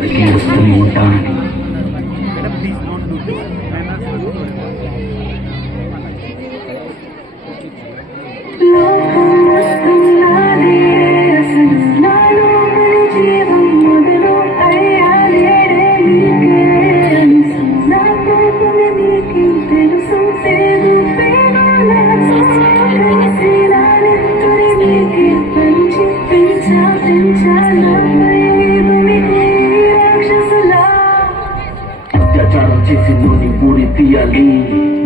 వస్తూనే ఉంటాను. అత్యాచారం చేసి నూనె ఊరి తీయాలి,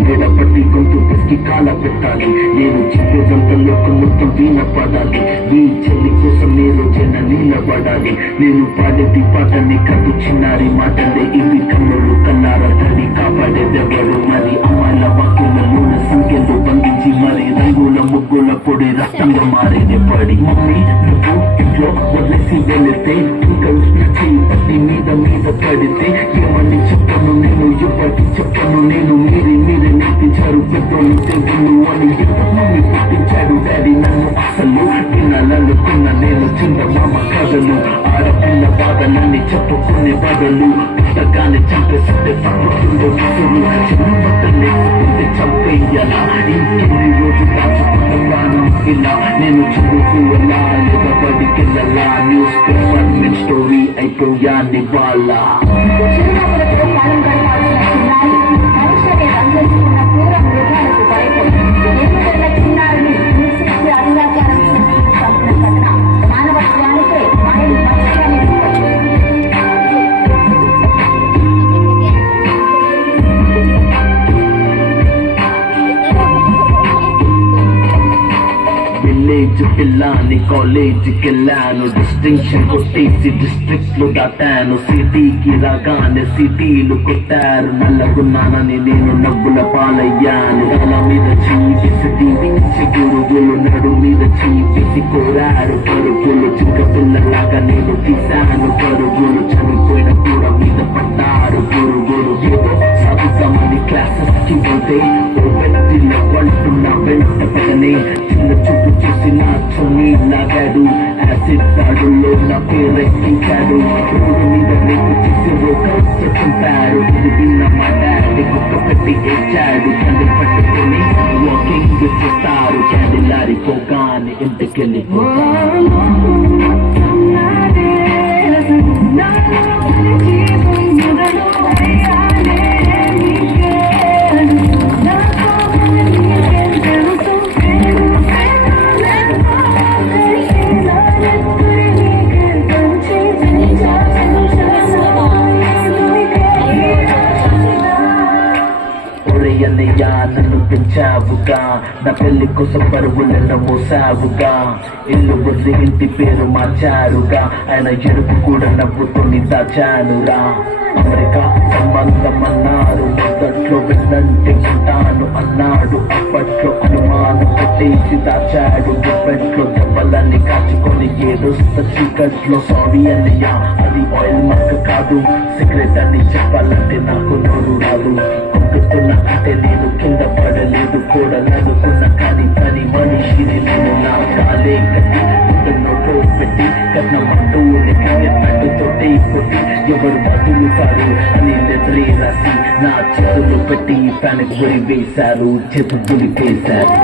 మెడపట్టి గొంతు పిసికి కాల పెట్టాలి. నేను చెప్పేదంతలో మొత్తం వీణ పడాలి. ఈ చెల్లి కోసం నేను జన నిలబడాలి. నేను పాడేది పాటని కట్టు చిన్నారి మాటలే ఇవి. కన్నులు కన్నార తడి కాపాడేదెవరు మరి? అమ్మాయిల వాక్యులలోన సంఖ్యలు బంధించి మరి రంగుల ముగ్గుల పొడి రక్తంగా మారేది పడి. మమ్మీ నువ్వు ఇంట్లో వదిలేసి వెళితే పట్టి మీద మీద పడితే ఏమని చెప్పను నేను, ఇప్పటి చెప్పను నేను. మీరే నేర్పించారు పెద్దోళ్ళు తెగులు అని మమ్మీ పుట్టించాడు డాడీ నన్ను. అసలు వినాలనుకున్న నేను చిన్న మామ కథలు, ఆడపిల్ల బాధలన్నీ చెప్పుకునే బదులు పుస్తకాన్ని చంపేస్తుంటే పట్టుకుండే విసురు. చిన్న బట్టలే చంపేయాలా, ఇంకెన్ని రోజు దాచుకున్న ప్రాణం ఇలా. నేను చదువుకు ఎలా లేదా బడికెళ్ళలా, న్యూస్ పేపర్ మెన్ స్టోరీ అయిపోయాన్ని వాళ్ళ. విలేజ్ పిల్లాని కాలేజీకి వెళ్ళాను, డిస్టింక్షన్ కొట్టేసి డిస్ట్రిక్ట్ లో దాటాను. సిటీకి రాగానే సిటీలు కొట్టారు, నల్లగున్నానని నేను నవ్వుల పాలయ్యాను. తల మీద చీపేసి దీవించి గురుగులు నడు మీద చీపేసి కోరారు పరుగులు. చిన్న పిల్లలాగా నేను తీశాను పరుగులు, చనిపోయిన కూడా మీద పడ్డారు పురుగులు. ఏదో చదువుతామని క్లాసెస్ కి పోతే వ్యక్తిలో పడుతున్న వెంట పక్కనే చిన్న చూపు చూసి నాచుని లాగాడు. యాసిడ్ దాడుల్లో నా పేరెక్కించాడు, రోడ్డు మీద రేపు చేసి ఒక చంపాడు. ఇది విన్న మా డాడీ ఒక్కొక్కటి ఏడ్చాడు. క్యాండిల్ పట్టుకొని వాకింగ్ చేస్తారు, క్యాండిల్ ఆరిపోగానే ఇంటికెళ్ళిపోతారు. నన్ను పెంచావుగా, నా పెళ్లి కోసం పరుగులను మోసావుగా. ఇల్లు వదిలి ఇంటి పేరు మార్చారుగా, ఆయన ఎరుపు కూడా నవ్వుకొని దాచానురా. అమెరికా సంబంధం అన్నారు, మొదట్లో వెళ్ళంటే ఉంటాను అన్నాడు. అప్పట్లో అనుమానం పెట్టేసి దాచాడు, గుప్పెట్లో దెబ్బలన్నీ కాచుకొని ఏడుస్త చీకట్లో. సారీ అన్నయ్య అది ఆయిల్ మక్క కాదు, సిగరెట్ అని చెప్పాలంటే నాకు నోరు రాదు. కొట్టుకున్న అంటే నేను కింద పడలేదు కూడా, నదుకున్న కానీ పని మనిషిని నేను. నా కాలే కట్టి నోట్లో పెట్టి కన్నమంటూ తోటి కొట్టి ఎవరు బతుకుతారు అని లెటరీ రాసి నా చేతులు పెట్టి ఫ్యాన్ గురి వేశారు, చేతులు గురి వేశారు.